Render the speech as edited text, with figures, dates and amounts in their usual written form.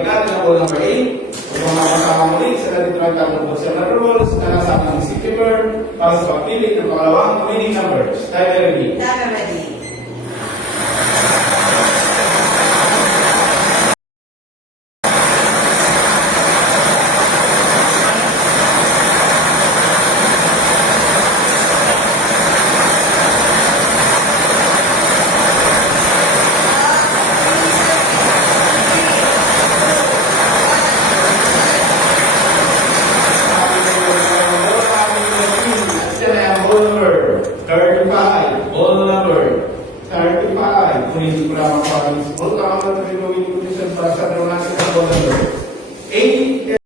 Balik natin ang ball number 8. Kung mga kasama muli sa natural calculable number rules na nasa ng receiver para sa pagpili ng pangalawang winning numbers. Time ready. Time ready. Ball number 35. Kung hindi ko na makapalis ball, kakamat na rin gawin ko para sa natin ang ball number 8.